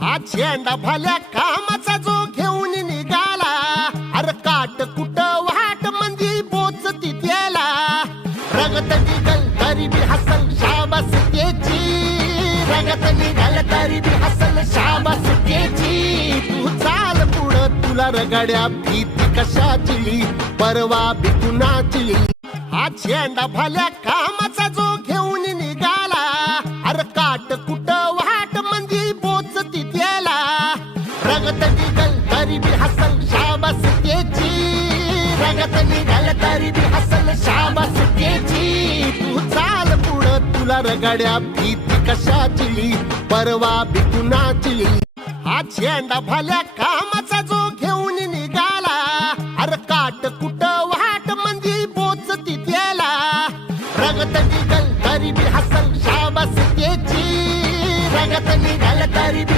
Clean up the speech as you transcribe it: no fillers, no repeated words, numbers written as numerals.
हा झेंडा भल्या कामाचा जो घेऊन निघाला, अरे काट कुट वाट मंदी बोचती त्याला, रगत निघल तरी बी हसल शाबास त्याची, रगत निघल तरी बी हसल शाबास त्याची. तू चाल पुढं तुला रगड्या भीती कशाची, परवा बी कुणाची. हा झेंडा भल्या कामाचा जो घेऊन निघाला, अरे काट कुट वाट मंदी बोचती त्याला, रगत निघल तरी बी हसल शाबास त्याची, रगत निघल तरी बी हसल शाबास त्याची. तू चाल पुढं तुला रगड्या भीती कशाची, परवा बी कुणाची. हा झेंडा भल्या काम